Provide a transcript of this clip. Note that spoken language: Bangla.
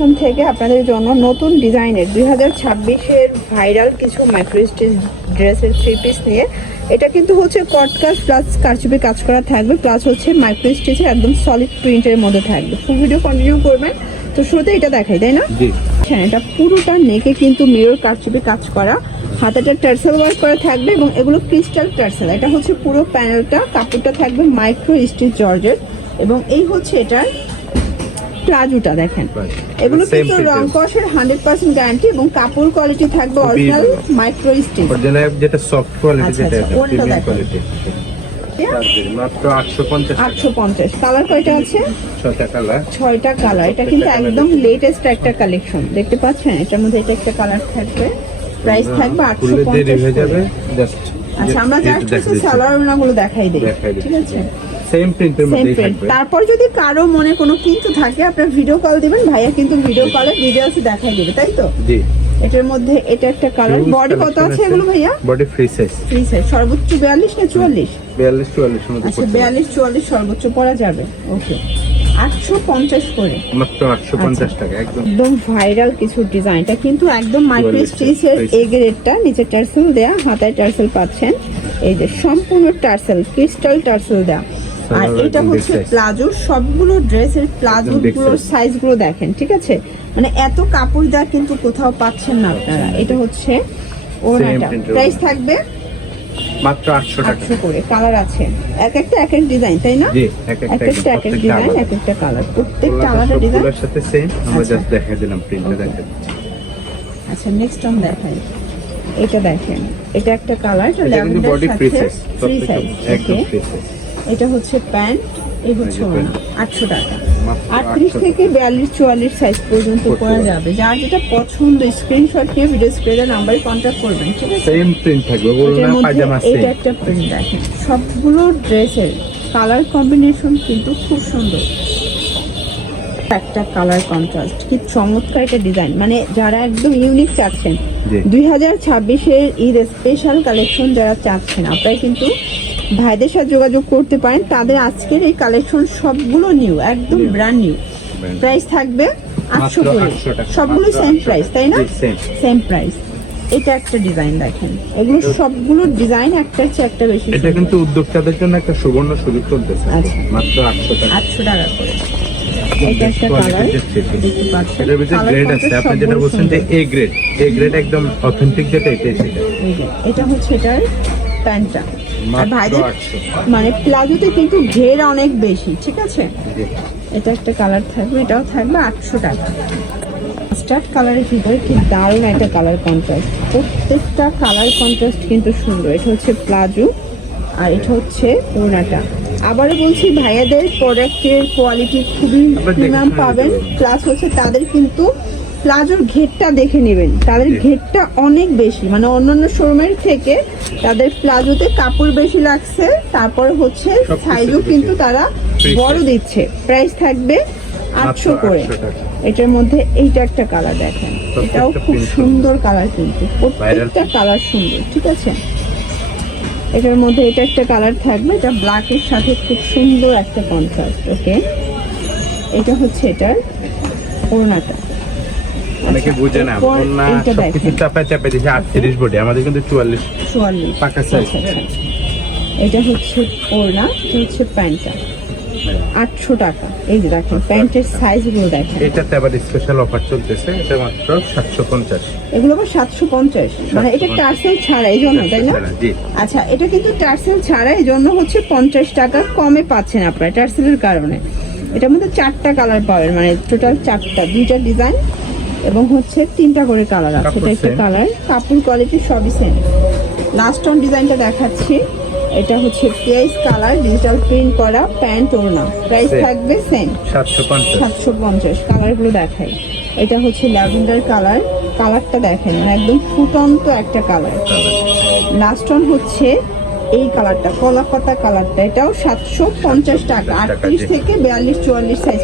ফ্যাশন থেকে আপনাদের জন্য নতুন ডিজাইনের 2026-এর ভাইরাল কিছু মাইক্রো স্টিচ ড্রেসের 3 পিস নিয়ে। এটা কিন্তু হচ্ছে কট কাজ প্লাস কারচুপি কাজ করা থাকবে, প্লাস হচ্ছে মাইক্রো স্টিচের একদম সলিড প্রিন্টের মধ্যে থাকবে। ফুল ভিডিও কন্টিনিউ করবেন। তো শুরুতে এটা দেখাই, তাই না? হ্যাঁ, এটা পুরোটা নেকে কিন্তু মিরর কারচুপি কাজ করা, হাতাটা টার্সেল ওয়ার্ক করা থাকবে এবং এগুলো ক্রিস্টাল টার্সেল। এটা হচ্ছে পুরো প্যানেলটা, কাপড়টা থাকবে মাইক্রো স্টিচ জর্জেট এবং এই হচ্ছে এটার প্লাজোটা দেখেন। এগুলো কিন্তু রং কষের 100% গ্যারান্টি এবং কাপড় কোয়ালিটি থাকবে অরিজিনাল মাইক্রো স্টিচ, অরিজিনাল যেটা সফট কোয়ালিটি, যেটা প্রিমিয়াম কোয়ালিটি। মাত্র 850 কালার কয়টা আছে? 6টা কালার। এটা কিন্তু একদম লেটেস্ট একটা কালেকশন দেখতে পাচ্ছেন। এটার মধ্যে এটা একটা কালার থাকবে, প্রাইস থাকবে 850 জাস্ট। আচ্ছা, আমরা জাস্ট সালোয়ার ওনাগুলো দেখাই দেই, ঠিক আছে? সেম প্রিন্টের মধ্যেই থাকবে। তারপর যদি কারো মনে কোনো কিন্তু থাকে আপনারা ভিডিও কল দিবেন, ভাইয়া কিন্তু ভিডিও কলে ডিটেইলস দেখাই দিবে, তাই তো? জি। এটার মধ্যে এটা একটা কালার। বডি কত আছে এগুলো ভাইয়া? Body free size. Free size সর্বোচ্চ 42 না 44? 42-44 এর মধ্যে। আচ্ছা, 42-44 সর্বোচ্চ পরা যাবে। ওকে, 850 করে, মাত্র 850 টাকা। একদম ভাইরাল কিছু ডিজাইন। এটা কিন্তু একদম মাইক্রো স্টিচের এ গ্রেডটা, নিচে টার্সেল দেয়া, হাতায় টার্সেল পাচ্ছেন। এই যে সম্পূর্ণ টার্সেল, ক্রিস্টাল টার্সেল দেয়া। আর এটা হচ্ছে প্লাজো। সবগুলো ড্রেসের প্লাজো গুলোর সাইজ গুলো দেখেন, ঠিক আছে? মানে এত কাপড় দেয়া কিন্তু কোথাও পাচ্ছেন না আপনারা। এটা হচ্ছে ওনাটা, প্রাইস থাকবে মাত্র 800 টাকা। 800 করে। কালার আছে, এক একটা এক এক ডিজাইন, তাই না? জি, এক একটা এক এক ডিজাইন, এক একটা কালার, প্রত্যেকটা আলাদা ডিজাইন। এর সাথে সেম আমরা জাস্ট দেখাই দিলাম, প্রিন্টটা দেখাই দিচ্ছি। আচ্ছা, নেক্সট অন দেখাই। এটা দেখেন, এটা একটা কালার, এটা কিন্তু lavender body free size, free size. একদম ফ্রি সাইজ। এটা হচ্ছে প্যান্ট, এই হচ্ছে ওড়না। 800 টাকা। 38 থেকে 42-44 সাইজ পর্যন্ত পরা যাবে। যার যেটা পছন্দ স্ক্রিনশট নিয়ে ভিডিও স্ক্রিনের নাম্বারে কন্টাক্ট করবেন, ঠিক আছে? সেম প্রিন্ট থাকবে, ওড়না পায়জামা সেম। এটা একটা প্রিন্ট দেখেন। সবগুলো ড্রেসের কালার কম্বিনেশন কিন্তু খুব সুন্দর। একটা কালার কন্ট্রাস্ট, কি চমৎকার একটা ডিজাইন। মানে যারা একদম ইউনিক চাচ্ছেন, 2026-এর ঈদ স্পেশাল কালেকশন যারা চাচ্ছেন, আপনারা কিন্তু ভাইদের সাথে যোগাযোগ করতে পারেন। তাদের আজকের এই কালেকশন সবগুলো নিউ, একদম ব্র্যান্ড নিউ। প্রাইস থাকবে 800 করে। সবগুলো সেম প্রাইস, তাই না? Same price. এটা একটা ডিজাইন দেখেন, এগুলো সবগুলো ডিজাইন একটার চেয়ে একটা বেশি। এটা কিন্তু উদ্যোক্তাদের জন্য একটা সুবর্ণ সুযোগ চলতেছে। মাত্র 800 টাকা। 800 টাকা করে। এটা একটা কালার, দেখতে পাচ্ছেন। এর ভিতরে গ্রেড আছে, আপনি যেটা বলছেন যে এ গ্রেড, এ গ্রেড একদম অথেন্টিক যেটা, এটাই সেটা। এটা হচ্ছে এটার প্যান্টটা। আর ভাইদের মানে প্লাজোতে কিন্তু ঘের অনেক বেশি, ঠিক আছে? এটা একটা কালার থাকবে, এটাও থাকবে 800 টাকা। স্টার্ট কালারের ভিতরে কি দারুণ একটা কালার কন্ট্রাস্ট। প্রত্যেকটা কালার কন্ট্রাস্ট কিন্তু সুন্দর। এটা হচ্ছে প্লাজো আর এটা হচ্ছে ওড়নাটা। আবারও বলছি, ভাইয়াদের প্রোডাক্টের কোয়ালিটি খুবই প্রিমিয়াম পাবেন, প্লাস হচ্ছে তাদের কিন্তু প্লাজোর ঘেরটা দেখে নেবেন। তাদের ঘেরটা অনেক বেশি, মানে অন্যান্য শোরুমের থেকে তাদের প্লাজোতে কাপড় বেশি লাগছে, তারপরে হচ্ছে সাইজও কিন্তু তারা বড় দিচ্ছে। প্রাইস থাকবে 800 করে। এটার মধ্যে এইটা একটা কালার দেখেন, এটাও খুব সুন্দর কালার, কিন্তু প্রত্যেকটা কালার সুন্দর, ঠিক আছে? এটার মধ্যে এটা একটা কালার থাকবে, এটা ব্ল্যাকের সাথে খুব সুন্দর একটা কন্ট্রাস্ট। ওকে, এটা হচ্ছে এটার ওড়নাটা। অনেকে বুঝে না, ওড়না সবকিছু চাপা চাপা দিয়েছে। 38 বডি, আমাদের কিন্তু 44 পাকা সাইজ। এটা হচ্ছে ওড়না, এটা হচ্ছে প্যান্টটা। 800 টাকা। এই যে দেখেন প্যান্টের সাইজগুলো দেখেন। এটাতে আবার স্পেশাল অফার চলতেছে, এটা মাত্র 750। এগুলো আবার 750, মানে এটা টার্সেল ছাড়া, এই জন্য, তাই না? আচ্ছা, এটা কিন্তু টার্সেল ছাড়া, এই জন্য হচ্ছে 50 টাকা কমে পাচ্ছেন আপনারা টার্সেলের কারণে। এটার মধ্যে 4টা কালার পাবেন, মানে টোটাল 4টা, 2টা ডিজাইন এবং হচ্ছে 3টা করে কালার আছে। এটা একটা কালার, কাপড় কোয়ালিটি সবই সেম। লাস্ট অন ডিজাইনটা দেখাচ্ছি। এটা হচ্ছে পেঁয়াজ কালার, ডিজিটাল প্রিন্ট করা, প্যান্ট ওড়না। প্রাইস থাকবে সেম 750। কালারগুলো দেখাই। এটা হচ্ছে ল্যাভেন্ডার কালার, কালারটা দেখেন, মানে একদম ফুটন্ত একটা কালার। লাস্ট অন হচ্ছে এই কালারটা, কলা পাতা কালারটা, এটাও 750 টাকা। 38 থেকে 42-44 সাইজ।